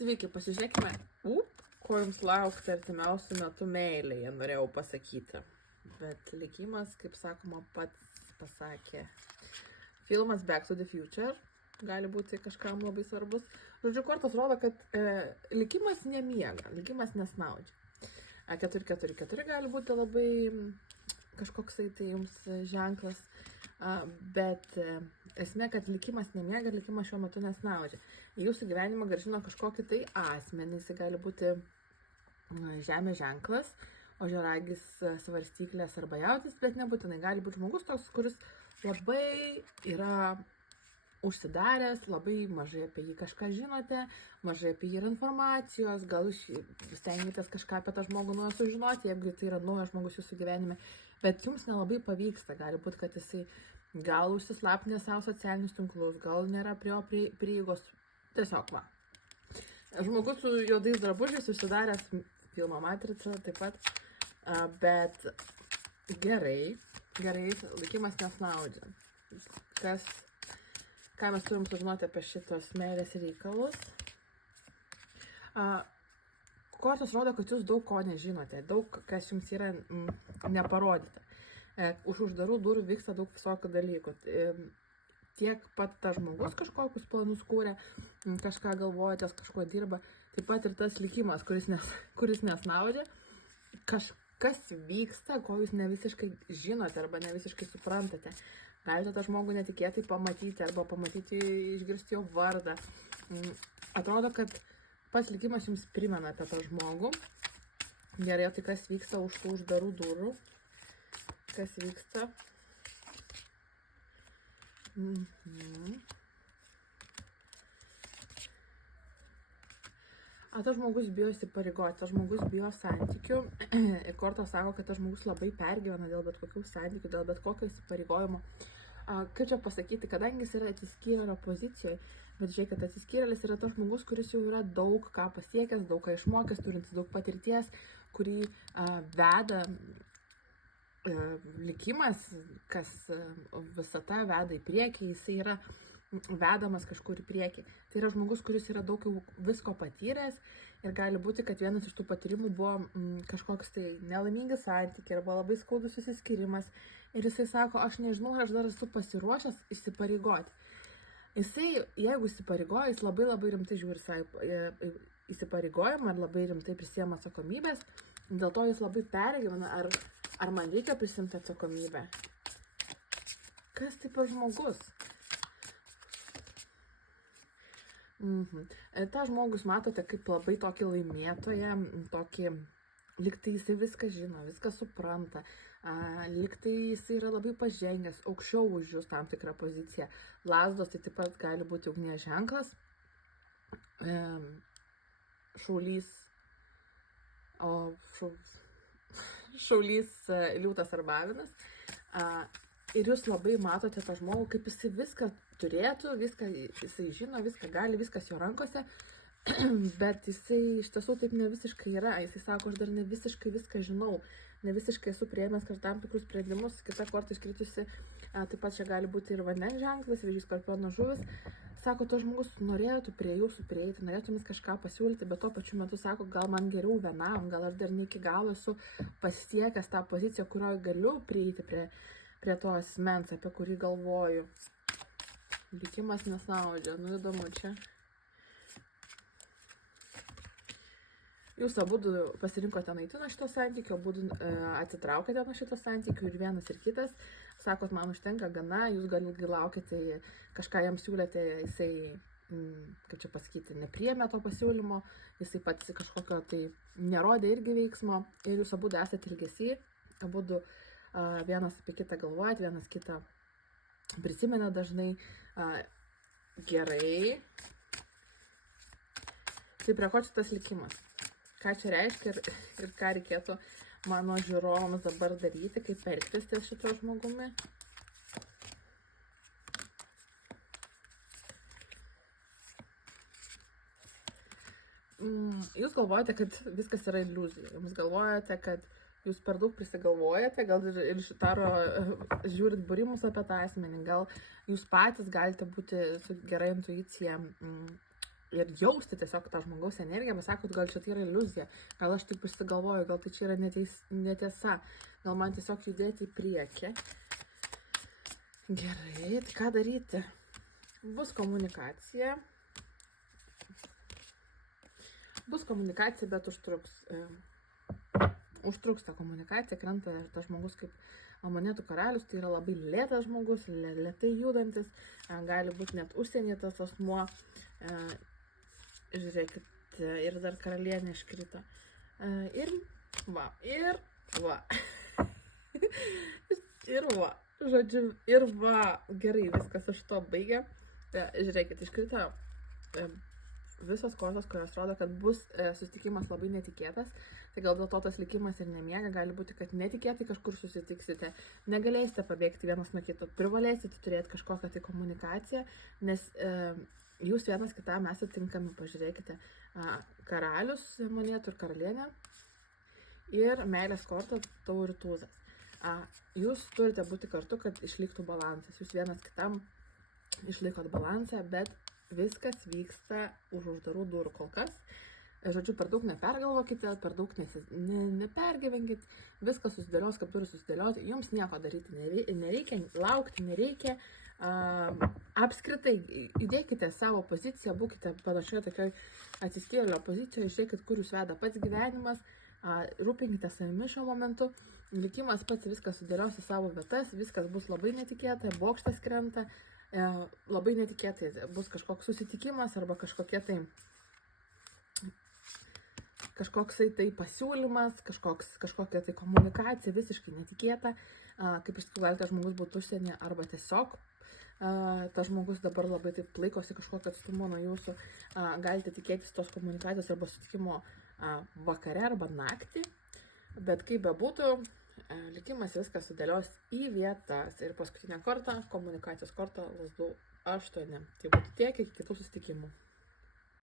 Sveiki, pasižiūrėkime, ko jums laukti artimiausiu metu meilėje, norėjau pasakyti. Bet likimas, kaip sakoma, pats pasakė. Filmas Back to the Future gali būti kažkam labai svarbus. Žodžiu, kortos rodo, kad likimas nemiega, likimas nesnaudžia. 4-4-4 gali būti labai kažkoksai tai jums ženklas, bet esmė, kad likimas nemiega, likimas šiuo metu nesnaudžia. Į jūsų gyvenimą grąžino kažkokį tai asmenį, jis gali būti žemės ženklas, ožiaragis, svarstyklės arba jautis, bet nebūtinai gali būti žmogus toks, kuris labai yra užsidaręs, labai mažai apie jį kažką žinote, mažai apie jį yra informacijos, gal stengiatės kažką apie tą žmogų naujo sužinoti, jeigu tai yra naujas žmogus jūsų gyvenime, bet jums nelabai pavyksta, gali būti, kad jisai gal užsislapinę savo socialinius tinklus, gal nėra prie jo prieigos, tiesiog va. Žmogus su juodais drabužiais užsidaręs, filmo Matrica taip pat, bet gerai, likimas nesnaudžia. Ką mes turim sužinoti apie šitos meilės reikalus? Kortos rodo, kad jūs daug ko nežinote, daug kas jums yra neparodyta. Už uždarų durų vyksta daug visokių dalykų. Tiek pat tas žmogus kažkokius planus kūrė, kažką galvojatės, kažko dirba, taip pat ir tas likimas, kuris nesnaudžia, kažkas vyksta, ko jūs ne visiškai žinote arba ne visiškai suprantate. Galite tą žmogų netikėtai pamatyti arba pamatyti, išgirsti jo vardą. Atrodo, kad pats likimas jums primena apie tą žmogų. Gerai, tai kas vyksta už tų uždarų durų? Kas vyksta? Tas žmogus bijo įsipareigoti, tas žmogus bijo santykių. Ir kortos sako, kad tas žmogus labai pergyvena dėl bet kokių santykių, dėl bet kokio įsipareigojimo. Kaip čia pasakyti, kadangi jis yra atsiskyrėlio pozicijoje, bet žiūrėkit, atsiskyrėlis yra tas žmogus, kuris jau yra daug ką pasiekęs, daug ką išmokęs, turintis daug patirties, kurį veda likimas, kas visata veda į priekį, jisai yra vedamas kažkur į priekį. Tai yra žmogus, kuris yra daug visko patyręs ir gali būti, kad vienas iš tų patyrimų buvo kažkoks tai nelaimingi santykiai arba labai skaudus susiskyrimas ir jisai sako, aš nežinau, aš dar esu pasiruošęs įsipareigoti. Jisai, jeigu įsipareigoja, jis labai rimtai žiūri įsipareigojimą ir labai rimtai prisiema atsakomybės, dėl to jis labai pergyvena, ar man reikia prisimti atsakomybę. Kas tai per žmogus? Ta žmogus matote kaip labai tokį laimėtoją, tokį, liktai jisai viską žino, viską supranta, liktai jisai yra labai pažengęs, aukščiau už jūs tam tikrą poziciją. Lazdos tai taip pat gali būti ugnies ženklas, šaulys, liūtas ar bavinas. Ir jūs labai matote tą žmogų, kaip jisai viską turėtų, viską jisai žino, viską gali, viskas jo rankose, bet jisai iš tiesų taip ne visiškai yra. Jisai sako, aš dar ne visiškai viską žinau, ne visiškai esu priėmęs tam tikrus sprendimus, kita korta iškritusi, taip pat čia gali būti ir vandens ženklas, vėžys, skorpiono žuvis. Sako, to žmogus norėtų prie jūsų prieiti, norėtų jums kažką pasiūlyti, bet tuo pačiu metu sako, gal man geriau vienam, gal aš dar ne iki galo esu pasiekęs tą poziciją, kurioje galiu prieiti prie to asmens, apie kurį galvoju. Likimas nesnaudžia, įdomu čia. Jūs abudu pasirinkote naitino šito santykio, abudu atsitraukėte nuo šito santykių ir vienas ir kitas. Sakot, man užtenka gana, jūs gal ilgai laukite, kažką jam siūlėte, jisai, kaip čia pasakyti, nepriėmė to pasiūlymo, jisai pats kažkokio tai nerodė irgi veiksmo ir jūs abudu esate ilgesį, abudu vienas apie kitą galvojat, vienas kitą prisimena dažnai. Gerai. Tai prie ko čia tas likimas? Ką čia reiškia ir ką reikėtų mano žiūrovams dabar daryti, kaip elgtis ties šito žmogumi? Jūs galvojate, kad viskas yra iliuzija. Jūs galvojate, kad jūs per daug prisigalvojate, gal ir šitaro žiūrit būrimus apie tą asmenį, gal jūs patys galite būti su gera intuicija ir jausti tiesiog tą žmogaus energiją, bet sakot, gal čia tai yra iliuzija, gal aš tik prisigalvoju, gal tai čia yra netiesa, gal man tiesiog judėti į priekį. Gerai, tai ką daryti? Bus komunikacija, bet užtruks ta komunikacija, krenta tas žmogus kaip monetų karalius, tai yra labai lėtas žmogus, lėtai judantis, gali būti net užsienyje tas asmuo. Žiūrėkit, ir dar karalienė iškrito. Ir va. Žodžiu, ir va. Gerai, viskas iš to baigia. Žiūrėkit, iškrito visos kortos, kurios rodo, kad bus susitikimas labai netikėtas. Tai gal dėl to tas likimas ir nemiega, gali būti, kad netikėtai kažkur susitiksite, negalėsite pabėgti vienas nuo kito, privalėsite turėti kažkokią tai komunikaciją, nes jūs vienas kitam esate tinkami, pažiūrėkite, karalius monetų ir karalienė ir meilės korta taurių tūzas. Jūs turite būti kartu, kad išliktų balansas, jūs vienas kitam išlaikot balansą, bet viskas vyksta už uždarų durų kol kas. Žodžiu, per daug nepergalvokite, per daug nepergyvenkit, viskas susidėlios, kaip turi susidėlioti, jums nieko daryti nereikia, laukti nereikia, apskritai įdėkite savo poziciją, būkite panašioje tokioj atsiskyrėlio pozicijoje, žiūrėkit, kur jūs veda pats gyvenimas, rūpinkite savimi šiuo momentu, likimas pats viskas sudėlios į savo vietas, viskas bus labai netikėta, bokštas krenta, labai netikėtai bus kažkoks susitikimas arba kažkokia tai kažkoksai tai pasiūlymas, kažkokia tai komunikacija visiškai netikėta, kaip iš tikrųjų galite žmogus būti užsienyje arba tiesiog tas žmogus dabar labai taip laikosi kažkokio atstumo nuo jūsų, galite tikėtis tos komunikacijos arba sutikimo vakare arba naktį, bet kaip bebūtų, likimas viskas sudėlios į vietas ir paskutinę kortą, komunikacijos kortą, lazdų 8. Tai būtų tiek, iki kitų susitikimų.